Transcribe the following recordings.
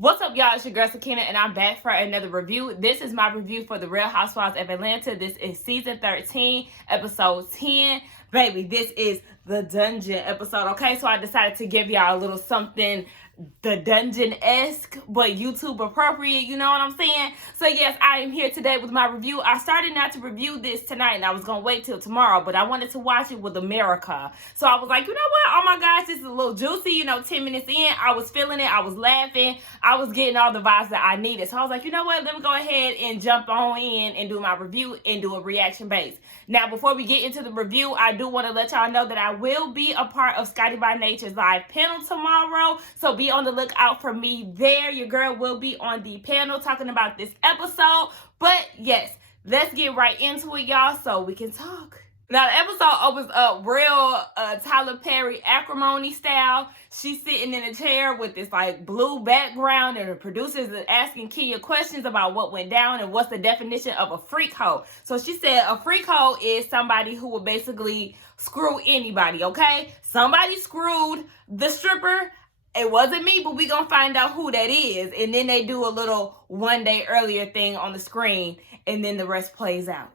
What's up, y'all? It's your girl Sakina, and I'm back for another review. This is my review for the Real Housewives of Atlanta. This is season 13, episode 10. Baby, this is the dungeon episode, okay? So I decided to give y'all a little something the dungeon-esque, but YouTube appropriate, you know what I'm saying? So yes, I am here today with my review. I started not to review this tonight, and I was gonna wait till tomorrow, but I wanted to watch it with America. So I was like, you know what? Oh my gosh, this is a little juicy. You know, 10 minutes in, I was feeling it. I was laughing. I was getting all the vibes that I needed. So I was like, you know what? Let me go ahead and jump on in and do my review and do a reaction base. Now, before we get into the review, I do want to let y'all know that I will be a part of Scotty by Nature's live panel tomorrow. So be on the lookout for me there. Your girl will be on the panel talking about this episode. But yes, let's get right into it, y'all, so we can talk. Now, the episode opens up real Tyler Perry acrimony style. She's sitting in a chair with this like blue background, and the producers are asking Kenya questions about what went down and what's the definition of a freak hoe. So she said a freak hoe is somebody who will basically screw anybody, okay? Somebody screwed the stripper. It wasn't me, but we gonna find out who that is. And then they do a little one day earlier thing on the screen, and then the rest plays out.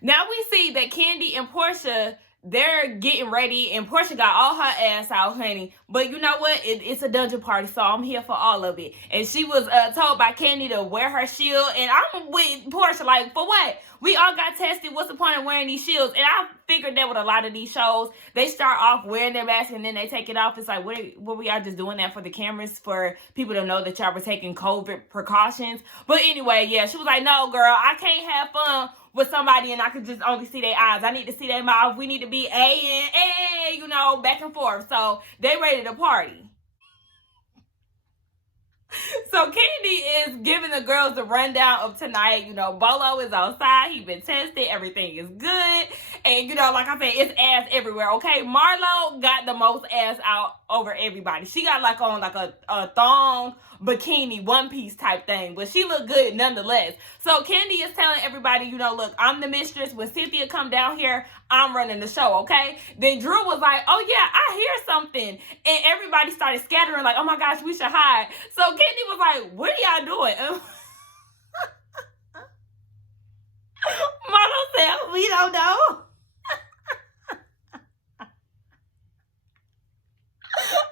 Now we see that Kandi and Portia, they're getting ready, and Portia got all her ass out, honey. But you know what? It's a dungeon party, so I'm here for all of it. And she was told by Kandi to wear her shield, and I'm with Portia, like, for what? We all got tested. What's the point of wearing these shields? And I figured that with a lot of these shows, they start off wearing their mask and then they take it off. It's like, what we are just doing that for the cameras, for people to know that y'all were taking COVID precautions. But anyway, yeah, she was like, no, girl, I can't have fun with somebody and I could just only see their eyes. I need to see their mouth. We need to be you know, back and forth. So they ready to party. So Kandi is giving the girls the rundown of tonight. You know, Bolo is outside. He been tested. Everything is good. And, you know, like I said, it's ass everywhere, okay? Marlo got the most ass out over everybody. She got like on like a thong, bikini, one piece type thing. But she looked good nonetheless. So Kandi is telling everybody, you know, look, I'm the mistress. When Cynthia come down here, I'm running the show, okay? Then Drew was like, oh yeah, I hear something. And everybody started scattering like, oh my gosh, we should hide. So Kandi was like, what are y'all doing? Marlo said, we don't know.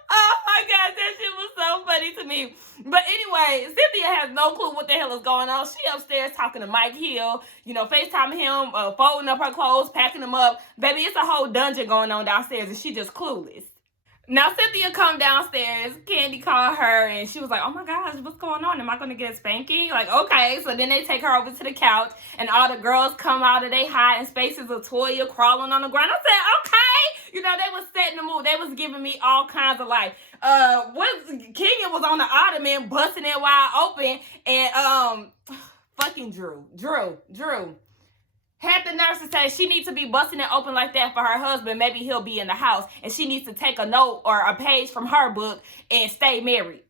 Oh my God, that shit was so funny to me. But anyway, Cynthia has no clue what the hell is going on. She upstairs talking to Mike Hill, you know, FaceTiming him, folding up her clothes, packing them up. Baby, it's a whole dungeon going on downstairs, and she just clueless. Now, Cynthia come downstairs. Kandi called her, and she was like, oh my gosh, what's going on? Am I going to get a spanking? Like, okay. So then they take her over to the couch, and all the girls come out of their hiding spaces of Toya crawling on the ground. I said, okay. You know, they was setting the mood. They was giving me all kinds of life. Kenya was on the ottoman, busting it wide open, and fucking Drew had the nurse to say she needs to be busting it open like that for her husband. Maybe he'll be in the house, and she needs to take a note or a page from her book and stay married.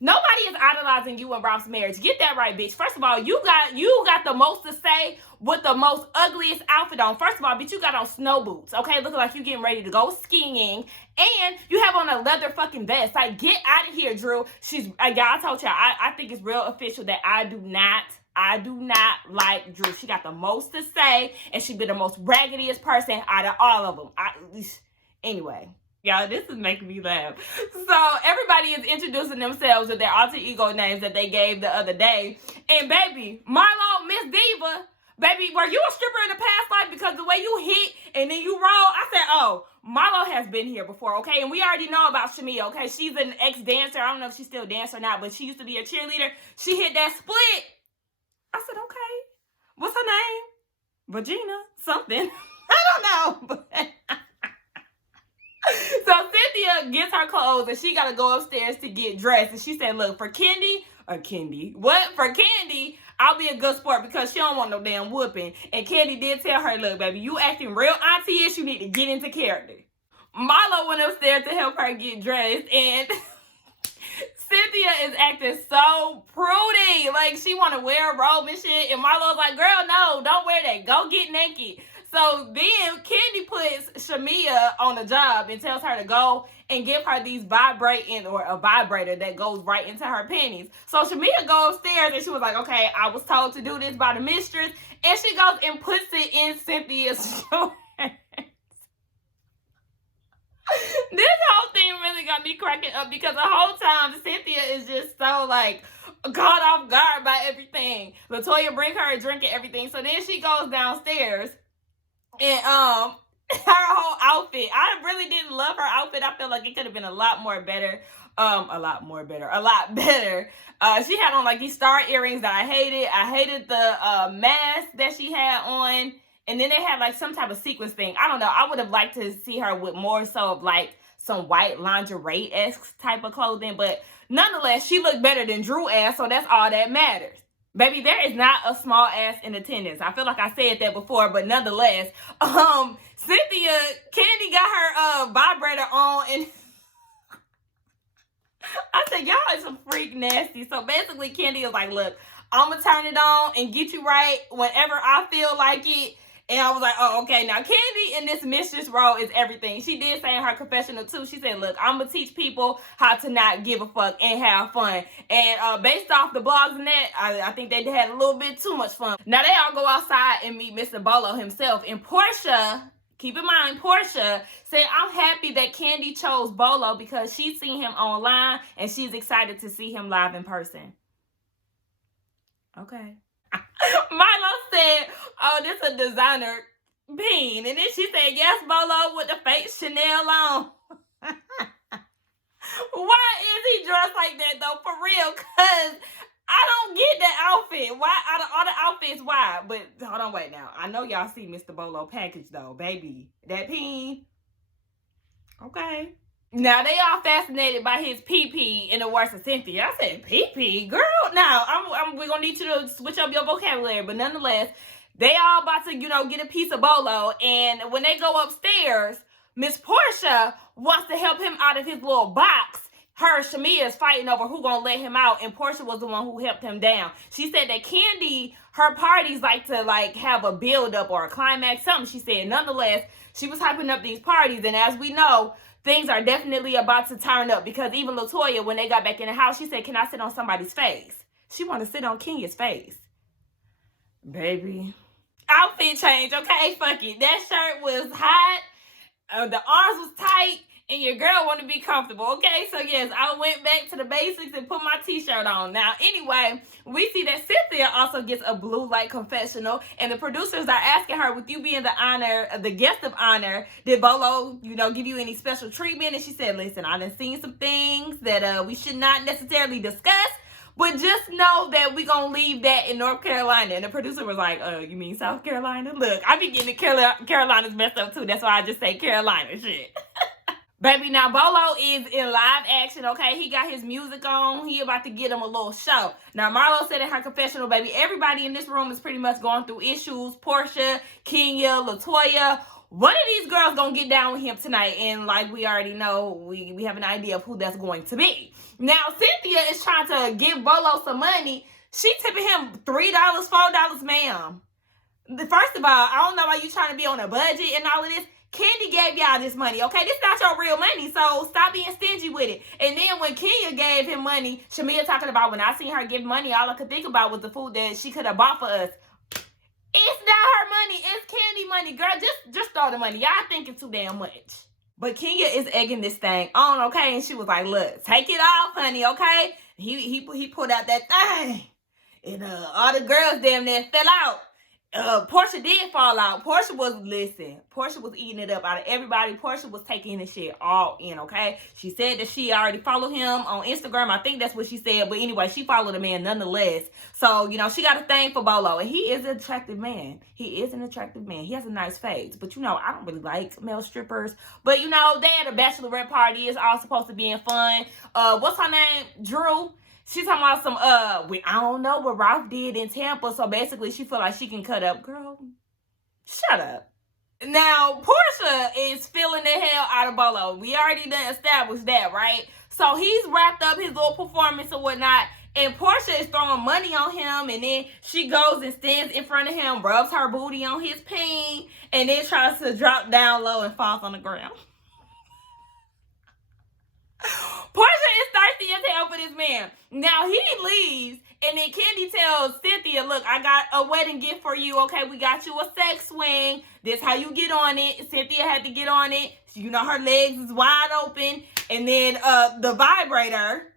Nobody is idolizing you and Rob's marriage. Get that right, bitch. First of all, you got the most to say with the most ugliest outfit on. First of all, bitch, you got on snow boots, okay? Looking like you getting ready to go skiing. And you have on a leather fucking vest. Like, get out of here, Drew. I told you, I think it's real official that I do not like Drew. She got the most to say, and she been the most raggediest person out of all of them. Anyway. Y'all, this is making me laugh. So everybody is introducing themselves with their alter ego names that they gave the other day. And baby, Marlo, Miss Diva, baby, were you a stripper in the past life? Because the way you hit and then you roll, I said, oh, Marlo has been here before, okay? And we already know about Shamia, okay? She's an ex-dancer. I don't know if she's still a dancer or not, but she used to be a cheerleader. She hit that split. I said, okay. What's her name? Regina something. I don't know. So Cynthia gets her clothes, and she got to go upstairs to get dressed. And she said, look, for Kandi, I'll be a good sport because she don't want no damn whooping. And Kandi did tell her, look, baby, you acting real auntie-ish. You need to get into character. Marlo went upstairs to help her get dressed, and Cynthia is acting so prudy. Like, she want to wear a robe and shit. And Marlo's like, girl, no, don't wear that. Go get naked. So then Candy puts Shamia on the job and tells her to go and give her these vibrating or a vibrator that goes right into her panties. So Shamia goes upstairs and she was like, okay, I was told to do this by the mistress. And she goes and puts it in Cynthia's shorts. This whole thing really got me cracking up because the whole time Cynthia is just so like caught off guard by everything. LaToya bring her a drink and everything. So then she goes downstairs and her whole outfit. I really didn't love her outfit. I feel like it could have been a lot better. She had on like these star earrings that I hated. I hated the mask that she had on. And then they had like some type of sequence thing. I don't know. I would have liked to see her with more so of like some white lingerie-esque type of clothing. But nonetheless, she looked better than Drew ass. So that's all that matters. Baby, there is not a small ass in attendance. I feel like I said that before, but nonetheless, Cynthia, Candy got her vibrator on and I said, y'all is some freak nasty. So basically, Candy is like, look, I'm going to turn it on and get you right whenever I feel like it. And I was like, oh, okay. Now, Candy in this mistress role is everything. She did say in her confessional, too. She said, look, I'm going to teach people how to not give a fuck and have fun. And based off the blogs and that, I think they had a little bit too much fun. Now, they all go outside and meet Mr. Bolo himself. And Portia, keep in mind, Portia said, I'm happy that Candy chose Bolo because she's seen him online and she's excited to see him live in person. Okay. Milo said, oh, this is a designer bean. And then she said, yes, Bolo, with the fake Chanel on. Why is he dressed like that, though? For real, because I don't get that outfit. Why, out of all the outfits, why? But hold on, wait now. I know y'all see Mr. Bolo package, though, baby. That peen. Okay. Now, they all fascinated by his pee-pee in the words of Cynthia. I said, pee-pee? Girl, now, we're going to need you to switch up your vocabulary. But nonetheless, they all about to, get a piece of Bolo. And when they go upstairs, Miss Portia wants to help him out of his little box. Her, Shamia, is fighting over who going to let him out. And Portia was the one who helped him down. She said that Candy, her parties like to, have a build-up or a climax, something. She said, nonetheless, she was hyping up these parties. And as we know, things are definitely about to turn up because even LaToya, when they got back in the house, she said, can I sit on somebody's face? She want to sit on Kenya's face. Baby. Outfit change, okay? Fuck it. That shirt was hot. The arms was tight. And your girl want to be comfortable, okay? So, yes, I went back to the basics and put my t-shirt on. Now, anyway, we see that Cynthia also gets a blue light confessional. And the producers are asking her, with you being the guest of honor, did Bolo, give you any special treatment? And she said, listen, I done seen some things that we should not necessarily discuss. But just know that we going to leave that in North Carolina. And the producer was like, you mean South Carolina? Look, I be getting the Carolinas messed up, too. That's why I just say Carolina shit. Baby, now Bolo is in live action, okay? He got his music on. He about to get him a little show. Now, Marlo said in her confessional, baby, everybody in this room is pretty much going through issues. Portia, Kenya, LaToya. One of these girls gonna get down with him tonight. And like we already know, we have an idea of who that's going to be. Now, Cynthia is trying to give Bolo some money. She tipping him $3, $4, ma'am. First of all, I don't know why you trying to be on a budget and all of this. Candy gave y'all this money, okay? This not your real money, so stop being stingy with it. And then when Kenya gave him money, Shamia talking about when I seen her give money, all I could think about was the food that she could have bought for us. It's not her money. It's Candy money, girl. Just throw the money. Y'all thinking too damn much. But Kenya is egging this thing on, okay? And she was like, look, take it off, honey, okay? He pulled out that thing. And all the girls damn near fell out. Portia did fall out. Portia was eating it up out of everybody. Portia was taking the shit all in, okay? She said that she already followed him on Instagram. I think that's what she said. But anyway, she followed the man nonetheless. So, she got a thing for Bolo. And he is an attractive man. He is an attractive man. He has a nice face. But, I don't really like male strippers. But, they had a bachelorette party. It's all supposed to be in fun. What's her name? Drew. She's talking about some, I don't know what Ralph did in Tampa. So basically, she feel like she can cut up. Girl, shut up. Now, Portia is feeling the hell out of Bolo. We already done established that, right? So he's wrapped up his little performance or whatnot. And Portia is throwing money on him, and then she goes and stands in front of him, rubs her booty on his peen, and then tries to drop down low and falls on the ground. Portia is thirsty as hell for this man. Now he leaves, and then Candy tells Cynthia, look, I got a wedding gift for you, okay? We got you a sex swing. This how you get on it. Cynthia had to get on it. You know, her legs is wide open. And then the vibrator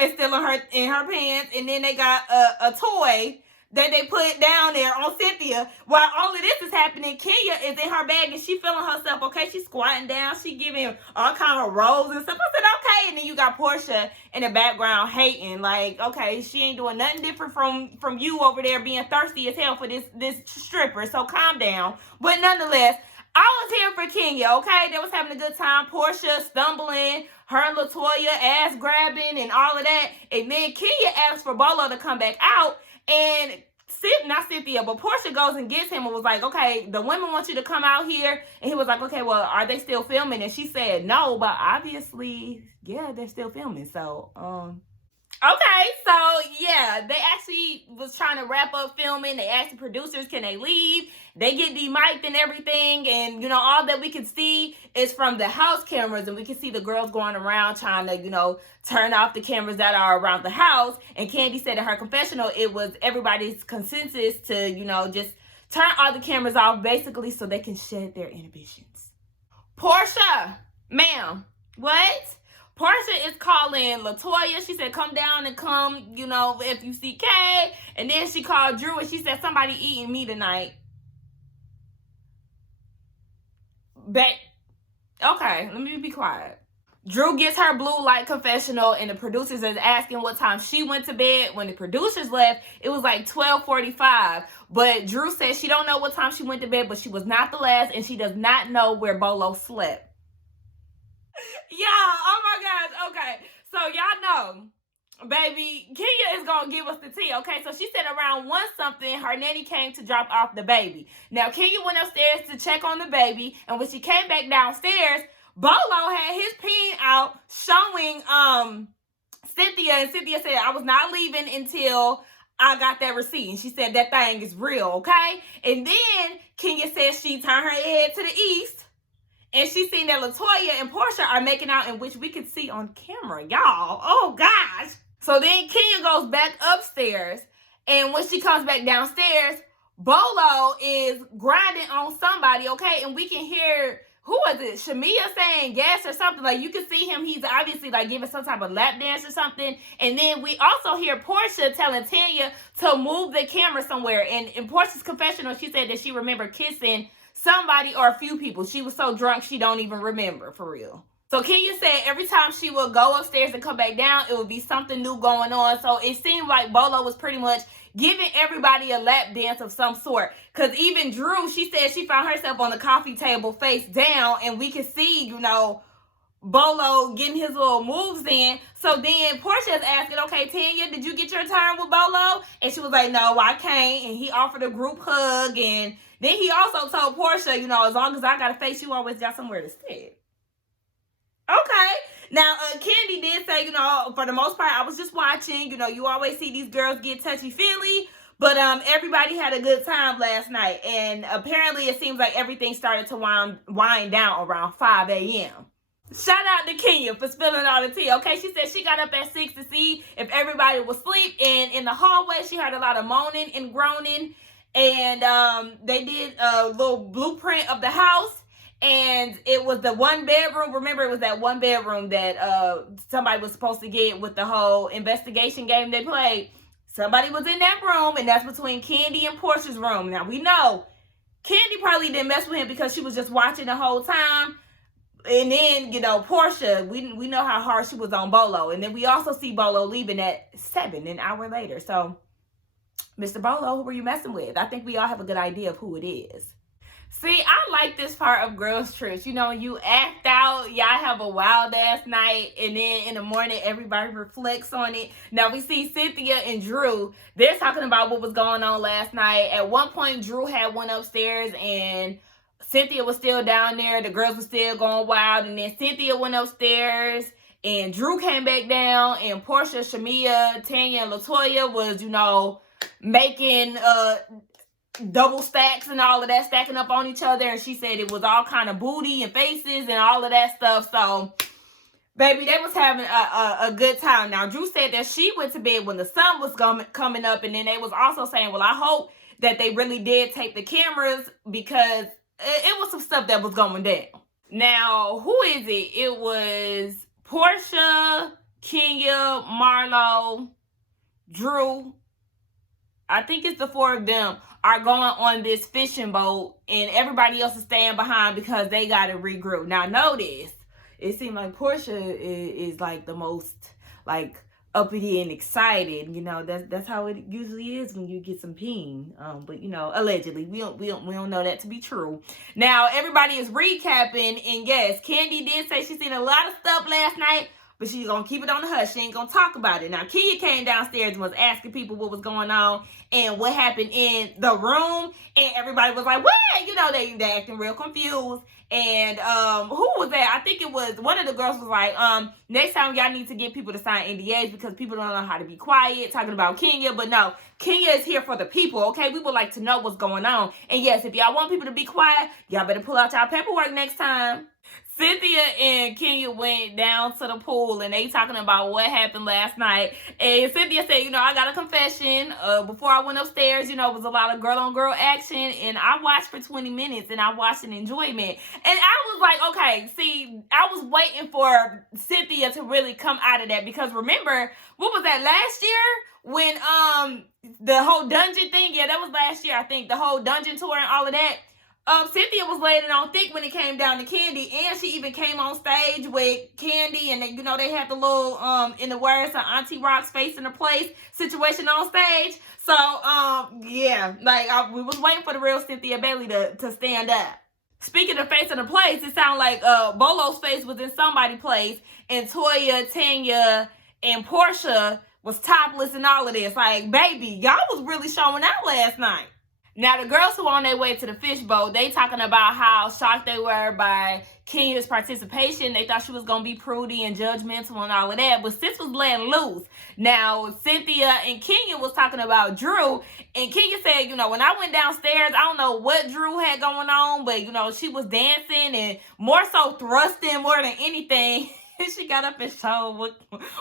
is still in her pants. And then they got a toy that they put down there on Cynthia. While all of this is happening, Kenya is in her bag and she feeling herself, okay? She's squatting down. She giving all kind of rolls and stuff. I said, okay. And then you got Portia in the background hating. Like, okay, she ain't doing nothing different from you over there being thirsty as hell for this stripper. So calm down. But nonetheless, I was here for Kenya, okay? They was having a good time. Portia stumbling, her and LaToya ass grabbing and all of that. And then Kenya asked for Bolo to come back out. And not Cynthia, but Portia goes and gets him and was like, okay, the women want you to come out here. And he was like, okay, well, are they still filming? And she said, no, but obviously, yeah, they're still filming. So, okay, so yeah, they actually was trying to wrap up filming. They asked the producers, can they leave? They get demiked and everything. And, you know, all that we can see is from the house cameras. And we can see the girls going around trying to, you know, turn off the cameras that are around the house. And Candy said in her confessional, it was everybody's consensus to, you know, just turn all the cameras off basically so they can shed their inhibitions. Portia, ma'am, what? Portia is calling LaToya. She said, come down and come, you know, if you see Kay. And then she called Drew and she said, somebody eating me tonight. Okay, let me be quiet. Drew gets her blue light confessional and the producers is asking what time she went to bed. When the producers left, it was like 12:45. But Drew said she don't know what time she went to bed, but she was not the last and she does not know where Bolo slept. Yeah, oh my gosh, okay. So y'all know, baby, Kenya is gonna give us the tea, okay? So she said around 1 something, her nanny came to drop off the baby. Now Kenya went upstairs to check on the baby, and when she came back downstairs, Bolo had his peen out showing Cynthia, and Cynthia said, I was not leaving until I got that receipt. And she said that thing is real, okay? And then Kenya said she turned her head to the east. And she seen that LaToya and Portia are making out, in which we could see on camera, y'all. Oh, gosh. So then Kenya goes back upstairs. And when she comes back downstairs, Bolo is grinding on somebody, okay? And we can hear, who was it? Shamia saying yes or something. Like, you can see him. He's obviously, like, giving some type of lap dance or something. And then we also hear Portia telling Tanya to move the camera somewhere. And in Portia's confessional, she said that she remembered kissing somebody or a few people. She was so drunk she don't even remember, for real. So Kenya said every time she would go upstairs and come back down, it would be something new going on. So it seemed like Bolo was pretty much giving everybody a lap dance of some sort. Because even Drew, she said she found herself on the coffee table face down, and we could see, you know, Bolo getting his little moves in. So then Portia is asking, okay, Tanya, did you get your turn with Bolo? And she was like, no, I can't. And he offered a group hug. And then he also told Portia, you know, as long as I got a face, you always got somewhere to sit. Okay. Now, Candy did say, you know, for the most part, I was just watching. You know, you always see these girls get touchy-feely. But everybody had a good time last night. And apparently it seems like everything started to wind down around 5 a.m. Shout out to Kenya for spilling all the tea, okay? She said she got up at 6 to see if everybody was asleep. And in the hallway, she heard a lot of moaning and groaning. And they did a little blueprint of the house. And it was the one bedroom. Remember, it was that one bedroom that somebody was supposed to get with the whole investigation game they played. Somebody was in that room, and that's between Candy and Portia's room. Now, we know Candy probably didn't mess with him because she was just watching the whole time. And then, you know, Portia, we know how hard she was on Bolo. And then we also see Bolo leaving at 7, an hour later. So, Mr. Bolo, who were you messing with? I think we all have a good idea of who it is. See, I like this part of girls' trips. You know, you act out, y'all have a wild-ass night, and then in the morning, everybody reflects on it. Now, we see Cynthia and Drew. They're talking about what was going on last night. At one point, Drew had went upstairs, and Cynthia was still down there. The girls were still going wild, and then Cynthia went upstairs, and Drew came back down, and Portia, Shamia, Tanya, and Latoya was, you know, making double stacks and all of that, stacking up on each other, and she said it was all kind of booty and faces and all of that stuff. So baby, they was having a good time. Now, Drew said that she went to bed when the sun was coming up, and then they was also saying, well, I hope that they really did take the cameras, because it was some stuff that was going down. Now, who is it? It was Portia, Kenya, Marlo, Drew. I think it's the four of them are going on this fishing boat, and everybody else is staying behind because they got to regroup. Now, notice, it seemed like Portia is like the most like uppity and excited. You know, that's how it usually is when you get some peen. But you know, allegedly, we don't know that to be true. Now everybody is recapping, and yes, Candy did say she seen a lot of stuff last night, but she's gonna keep it on the hush. She ain't gonna talk about it. Now Kenya came downstairs and was asking people what was going on and what happened in the room, and everybody was like, "What?" You know, they acting real confused. And who was that? I think it was one of the girls was like, next time y'all need to get people to sign NDAs because people don't know how to be quiet, talking about Kenya. But no, Kenya is here for the people, okay? We would like to know what's going on. And yes, if y'all want people to be quiet, y'all better pull out y'all paperwork next time. Cynthia and Kenya went down to the pool, and they talking about what happened last night. And Cynthia said, you know, I got a confession. Before I went upstairs, you know, it was a lot of girl-on-girl action, and I watched for 20 minutes, and I watched in enjoyment. And I was like, okay, see, I was waiting for Cynthia to really come out of that, because remember, what was that, last year? When the whole dungeon thing, yeah, that was last year, I think, the whole dungeon tour and all of that. Cynthia was laying it on thick when it came down to Candy, and she even came on stage with Candy, and they, you know, they had the little in the words of Auntie Rock's face in the place situation on stage. So yeah, like we was waiting for the real Cynthia Bailey to stand up. Speaking of face in the place, it sounded like Bolo's face was in somebody's place, and Toya, Tanya, and Portia was topless and all of this. Like, baby, y'all was really showing out last night. Now, the girls who on their way to the fish boat, they talking about how shocked they were by Kenya's participation. They thought she was going to be prudy and judgmental and all of that, but sis was letting loose. Now, Cynthia and Kenya was talking about Drew, and Kenya said, you know, when I went downstairs, I don't know what Drew had going on, but, you know, she was dancing and more so thrusting more than anything. She got up and showed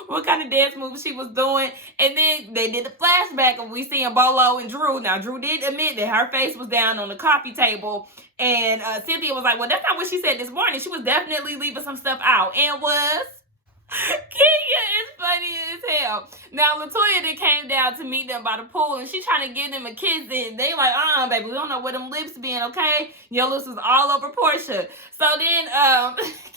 what kind of dance moves she was doing. And then they did the flashback of we seeing Bolo and Drew. Now, Drew did admit that her face was down on the coffee table. And Cynthia was like, well, that's not what she said this morning. She was definitely leaving some stuff out. And was... Kenya is funny as hell. Now, Latoya then came down to meet them by the pool, and she trying to give them a kiss, and they like, baby, we don't know where them lips been, okay? Your lips was all over Portia. So then,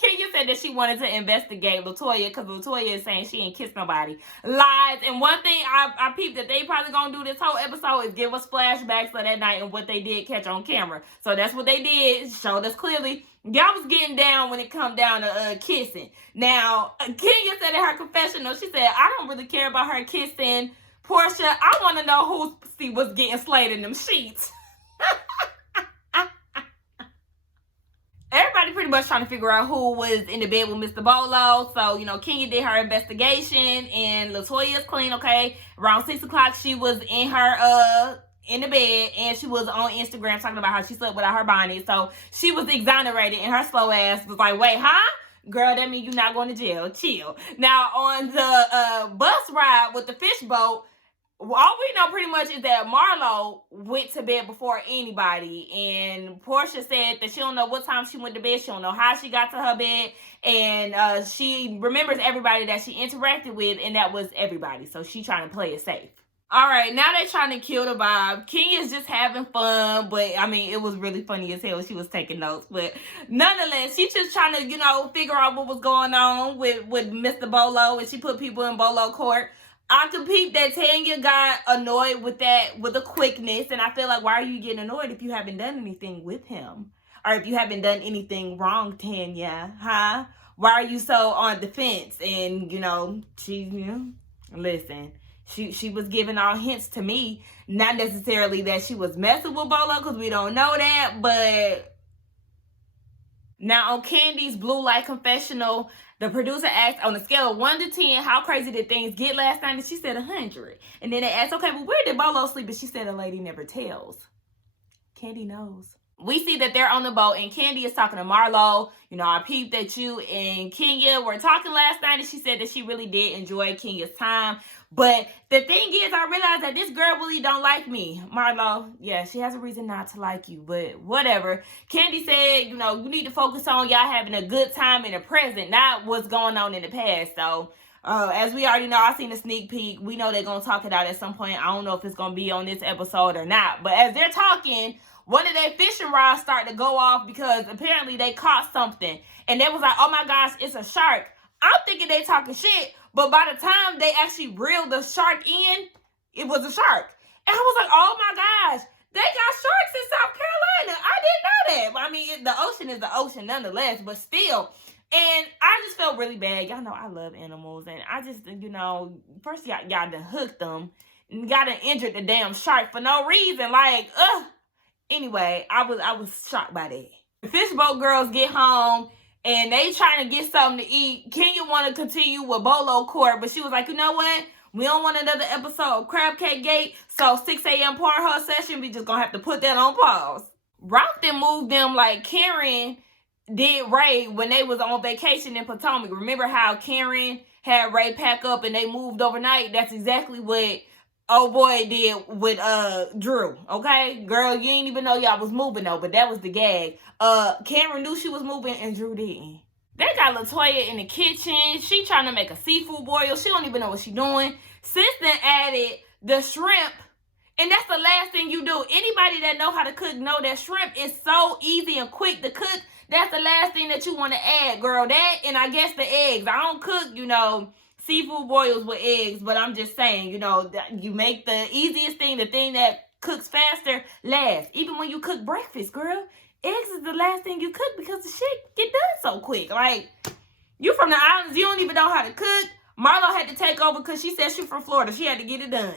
Kenya said that she wanted to investigate Latoya, because Latoya is saying she ain't kissed nobody. Lies. And one thing I peeped that they probably gonna do this whole episode is give us flashbacks of that night and what they did catch on camera. So that's what they did. Showed us clearly. Y'all was getting down when it come down to kissing. Now, Kenya said in her confessional, she said, I don't really care about her kissing Portia. I want to know who was getting slayed in them sheets. Everybody pretty much trying to figure out who was in the bed with Mr. Bolo. So, you know, Kenya did her investigation, and Latoya's clean, okay? Around 6 o'clock, she was in her, in the bed, and she was on Instagram talking about how she slept without her bonnet. So she was exonerated, and her slow ass was like, wait, huh? Girl, that means you're not going to jail. Chill. Now, on the bus ride with the fish boat, all we know pretty much is that Marlo went to bed before anybody, and Portia said that she don't know what time she went to bed. She don't know how she got to her bed, and she remembers everybody that she interacted with, and that was everybody. So she trying to play it safe. All right, now they're trying to kill the vibe. Kenya's just having fun, but, I mean, it was really funny as hell. She was taking notes, but nonetheless, she's just trying to, you know, figure out what was going on with Mr. Bolo, and she put people in Bolo court. I could peep that Tanya got annoyed with that, with the quickness, and I feel like, why are you getting annoyed if you haven't done anything with him? Or if you haven't done anything wrong, Tanya, huh? Why are you so on the fence? And, you know, listen... She was giving all hints to me, not necessarily that she was messing with Bolo, because we don't know that, but now on Candy's blue light confessional, The producer asked, on a scale of 1 to 10, how crazy did things get last night? And she said 100. And then they asked, okay, well, where did Bolo sleep? And she said, a lady never tells. Candy knows. We see that they're on the boat, and Candy is talking to Marlo. You know, I peeped that you and Kenya were talking last night, and she said that she really did enjoy Kenya's time. But the thing is, I realized that this girl really don't like me. Marlo, yeah, she has a reason not to like you, but whatever. Candy said, you know, you need to focus on y'all having a good time in the present, not what's going on in the past. So, as we already know, I seen a sneak peek. We know they're going to talk it out at some point. I don't know if it's going to be on this episode or not. But as they're talking, one of their fishing rods started to go off because apparently they caught something. And they was like, oh my gosh, it's a shark. I'm thinking they talking shit. But by the time they actually reeled the shark in, it was a shark. And I was like, oh my gosh, they got sharks in South Carolina. I didn't know that. But I mean, the ocean is the ocean nonetheless, but still. And I just felt really bad. Y'all know I love animals. And I just, you know, first y'all done hooked them. And y'all done injured the damn shark for no reason. Like, ugh. Anyway, I was shocked by that. The fishboat girls get home and they trying to get something to eat. Kenya want to continue with Bolo Court, but she was like, you know what? We don't want another episode of Crab Cake Gate, so 6 a.m. Pornhub session, we just gonna have to put that on pause. Ralph then moved them like Karen did Ray when they was on vacation in Potomac. Remember how Karen had Ray pack up and they moved overnight? That's exactly what oh boy did with Drew. Okay, girl, you ain't even know y'all was moving though, but that was the gag. Cameron knew she was moving and Drew didn't. They got LaToya in the kitchen. She trying to make a seafood boil. She don't even know what she doing. Sis then added the shrimp, and that's the last thing you do. Anybody that know how to cook know that shrimp is so easy and quick to cook. That's the last thing that you want to add, girl. That, and I guess the eggs. I don't cook, you know, seafood boils with eggs, but I'm just saying, you know, you make the easiest thing, the thing that cooks faster, last. Even when you cook breakfast, girl, eggs is the last thing you cook because the shit get done so quick. Like, you from the islands, you don't even know how to cook. Marlo had to take over because she said she from Florida. She had to get it done.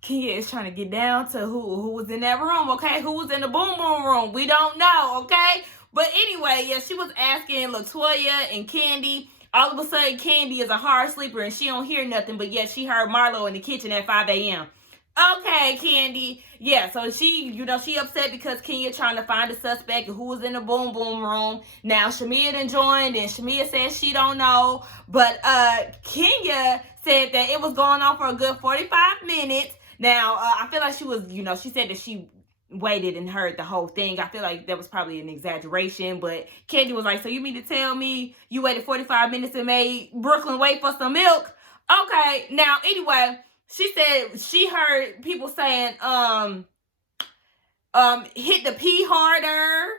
Kenya is trying to get down to who was in that room, okay? Who was in the boom boom room? We don't know, okay? But anyway, yeah, she was asking LaToya and Candy. All of a sudden, Candy is a hard sleeper and she don't hear nothing, but yet she heard Marlo in the kitchen at 5 a.m. Okay, Candy. Yeah, so she, you know, she upset because Kenya trying to find a suspect who was in the boom boom room. Now, Shamia done joined and Shamia says she don't know. But Kenya said that it was going on for a good 45 minutes. Now, I feel like she was, you know, she said that she waited and heard the whole thing. I feel like that was probably an exaggeration, but Candy was like, so you mean to tell me you waited 45 minutes and made Brooklyn wait for some milk? Okay, now, anyway, she said she heard people saying, hit the P harder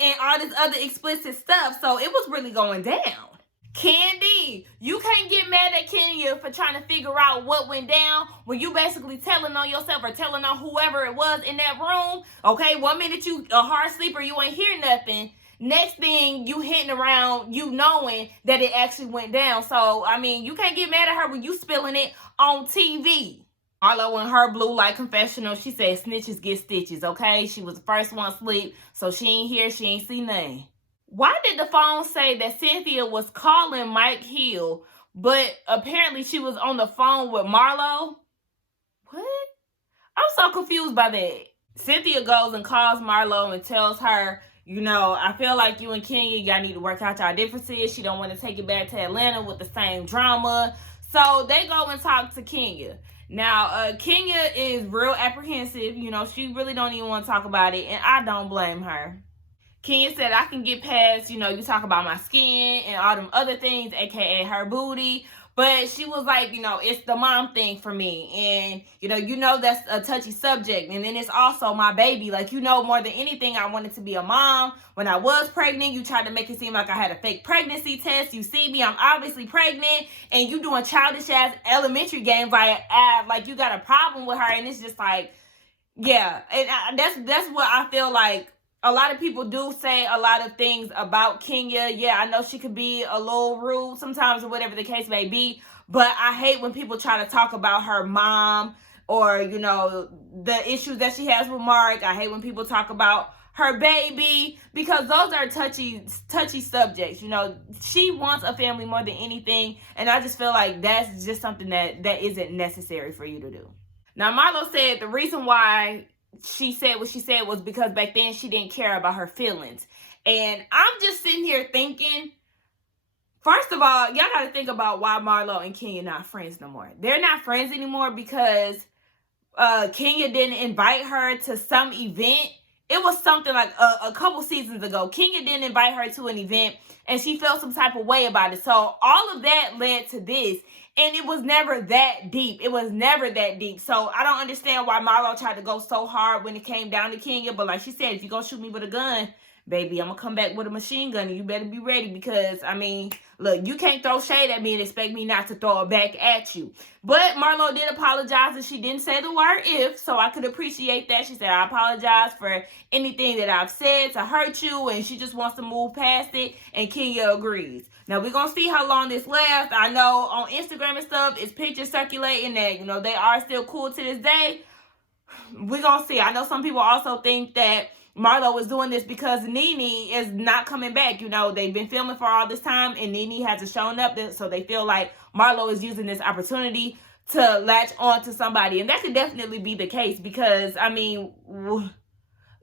and all this other explicit stuff, so it was really going down. Candy, you can't get mad at Kenya for trying to figure out what went down when you basically telling on yourself or telling on whoever it was in that room. Okay, 1 minute you a hard sleeper, you ain't hear nothing. Next thing, you hitting around, you knowing that it actually went down. So, I mean, you can't get mad at her when you spilling it on TV. Marlo in her blue light confessional, she said snitches get stitches, okay? She was the first one asleep, so she ain't hear, she ain't see nothing. Why did the phone say that Cynthia was calling Mike Hill, but apparently she was on the phone with Marlo? What? I'm so confused by that. Cynthia goes and calls Marlo and tells her, you know, I feel like you and Kenya, y'all need to work out y'all differences. She don't want to take it back to Atlanta with the same drama. So they go and talk to Kenya. Now, Kenya is real apprehensive. You know, she really don't even want to talk about it, and I don't blame her. Kenya said, I can get past, you know, you talk about my skin and all them other things, aka her booty. But she was like, you know, it's the mom thing for me. And, you know that's a touchy subject. And then it's also my baby. Like, you know, more than anything, I wanted to be a mom. When I was pregnant, you tried to make it seem like I had a fake pregnancy test. You see me, I'm obviously pregnant. And you doing childish ass elementary games. Like you got a problem with her. And it's just like, yeah. And that's what I feel like. A lot of people do say a lot of things about Kenya. Yeah, I know she could be a little rude sometimes or whatever the case may be. But I hate when people try to talk about her mom or, you know, the issues that she has with Mark. I hate when people talk about her baby, because those are touchy subjects. You know, she wants a family more than anything, and I just feel like that's just something that isn't necessary for you to do. Now, Marlo said the reason why she said what she said was because back then she didn't care about her feelings. And I'm just sitting here thinking, first of all, y'all got to think about why Marlo and Kenya not friends no more. They're not friends anymore because Kenya didn't invite her to some event. It was something like a couple seasons ago. Kenya didn't invite her to an event, and she felt some type of way about it. So all of that led to this, and it was never that deep. It was never that deep. So I don't understand why Marlo tried to go so hard when it came down to Kenya. But like she said, if you're going to shoot me with a gun, baby, I'm going to come back with a machine gun, and you better be ready because, I mean, look, you can't throw shade at me and expect me not to throw it back at you. But Marlo did apologize, and she didn't say the word if, so I could appreciate that. She said, I apologize for anything that I've said to hurt you, and she just wants to move past it, and Kenya agrees. Now, we're going to see how long this lasts. I know on Instagram and stuff, it's pictures circulating that, you know, they are still cool to this day. We're going to see. I know some people also think that Marlo was doing this because Nene is not coming back. You know, they've been filming for all this time, and Nene hasn't shown up, so they feel like Marlo is using this opportunity to latch on to somebody. And that could definitely be the case because, I mean,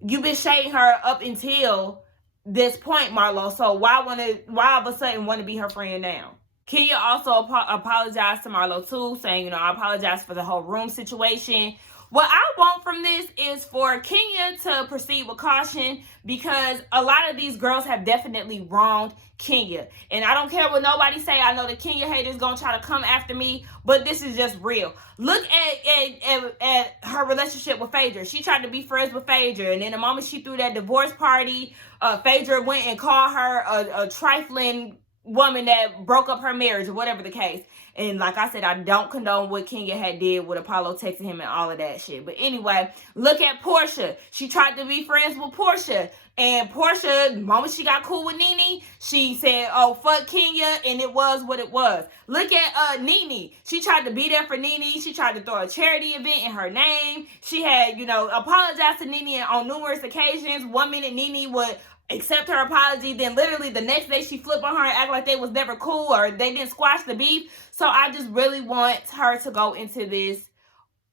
you've been shading her up until this point, Marlo. So why all of a sudden want to be her friend now? Kenya also apologized to Marlo too, saying, you know, I apologize for the whole room situation. What I want from this is for Kenya to proceed with caution because a lot of these girls have definitely wronged Kenya. And I don't care what nobody say. I know the Kenya haters going to try to come after me, but this is just real. Look at her relationship with Phaedra. She tried to be friends with Phaedra, and then the moment she threw that divorce party, Phaedra went and called her a trifling woman that broke up her marriage or whatever the case. And like I said, I don't condone what Kenya had did with Apollo texting him and all of that shit. But anyway, look at Portia. She tried to be friends with Portia. And Portia, the moment she got cool with Nene, she said, oh, fuck Kenya. And it was what it was. Look at Nene. She tried to be there for Nene. She tried to throw a charity event in her name. She had, you know, apologized to Nene on numerous occasions. 1 minute Nene would accept her apology, then literally the next day she flipped on her and act like they was never cool or they didn't squash the beef. So I just really want her to go into this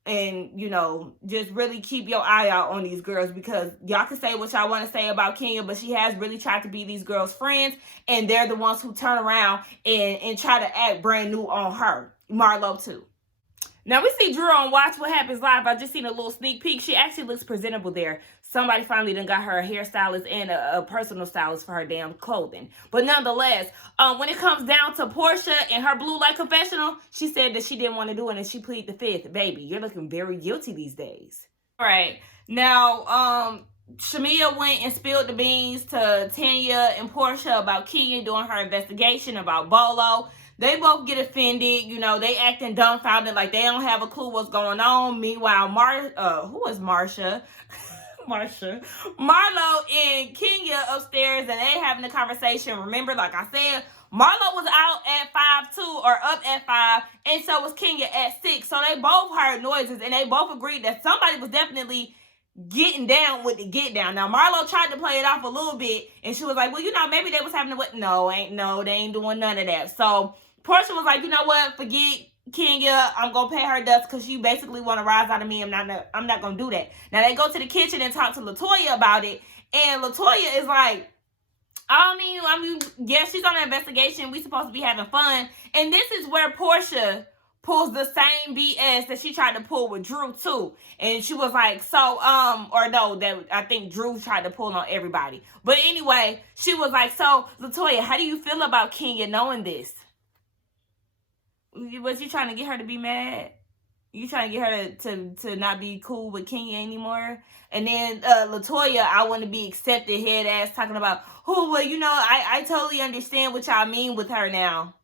and, you know, just really keep your eye out on these girls because y'all can say what y'all want to say about Kenya, but she has really tried to be these girls' friends, and they're the ones who turn around and try to act brand new on her. Marlo too. Now we see Drew on Watch What Happens Live. I just seen a little sneak peek. She actually looks presentable there. Somebody finally done got her a hairstylist and a personal stylist for her damn clothing. But nonetheless, when it comes down to Portia and her blue light confessional, she said that she didn't want to do it and she pleaded the fifth. Baby, you're looking very guilty these days. All right. Now, Shamia went and spilled the beans to Tanya and Portia about Kenya doing her investigation about Bolo. They both get offended, you know, they acting dumbfounded like they don't have a clue what's going on. Meanwhile, who is Marsha? Marsha. Marlo and Kenya upstairs, and they having a conversation. Remember, like I said, Marlo was out at 5 too, or up at 5, and so was Kenya at 6. So they both heard noises, and they both agreed that somebody was definitely getting down with the get down. Now, Marlo tried to play it off a little bit, and she was like, well, you know, maybe they was having what? No, they ain't doing none of that. So Portia was like, you know what, forget Kenya, I'm gonna pay her dust because you basically want to rise out of me. I'm not gonna do that. Now they go to the kitchen and talk to LaToya about it, and LaToya is like, I mean, yeah, she's on an investigation. We supposed to be having fun, and this is where Portia pulls the same BS that she tried to pull with Drew too. And she was like, so, or no, that I think Drew tried to pull on everybody. But anyway, she was like, so LaToya, how do you feel about Kenya knowing this? Was you trying to get her to be mad? You trying to get her to not be cool with Kenya anymore? And then LaToya, I want to be accepted head ass talking about, oh, well, you know, I totally understand what y'all mean with her now.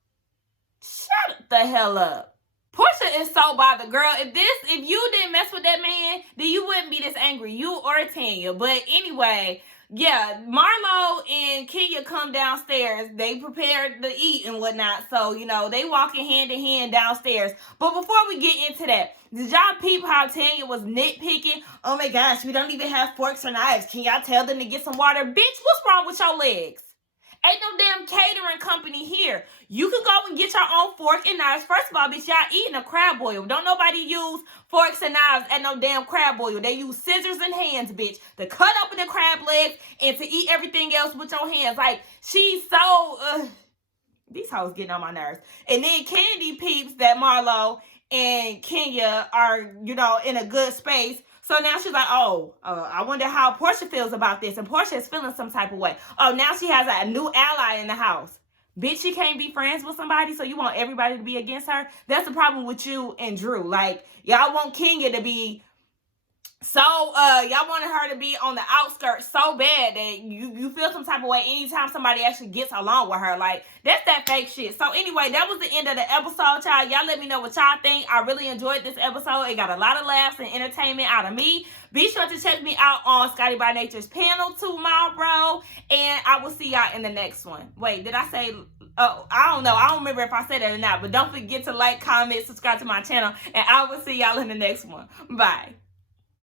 Shut the hell up. Portia is so bothered, girl. If you didn't mess with that man, then you wouldn't be this angry, you or Tanya. But anyway, yeah, Marlo and Kenya come downstairs. They prepared to eat and whatnot. So, you know, they walking hand in hand downstairs. But before we get into that, did y'all peep how Tanya was nitpicking? Oh my gosh, we don't even have forks or knives. Can y'all tell them to get some water? Bitch, what's wrong with your legs? Ain't no damn catering company here. You can go and get your own fork and knives. First of all, bitch, y'all eating a crab boil. Don't nobody use forks and knives at no damn crab boil. They use scissors and hands, bitch, to cut open the crab legs and to eat everything else with your hands. Like, she's so, these hoes getting on my nerves. And then Candy peeps that Marlo and Kenya are, you know, in a good space. So now she's like, I wonder how Portia feels about this. And Portia is feeling some type of way. Oh, now she has a new ally in the house. Bitch, she can't be friends with somebody, so you want everybody to be against her? That's the problem with you and Drew. Like, y'all want Kenya to be so, y'all wanted her to be on the outskirts so bad that you feel some type of way anytime somebody actually gets along with her. Like, that's that fake shit. So anyway, that was the end of the episode, y'all. Y'all let me know what y'all think. I really enjoyed this episode. It got a lot of laughs and entertainment out of me. Be sure to check me out on Scotty by Nature's panel tomorrow. And I will see y'all in the next one. Wait, did I say... Oh, I don't know. I don't remember if I said that or not. But don't forget to like, comment, subscribe to my channel. And I will see y'all in the next one. Bye.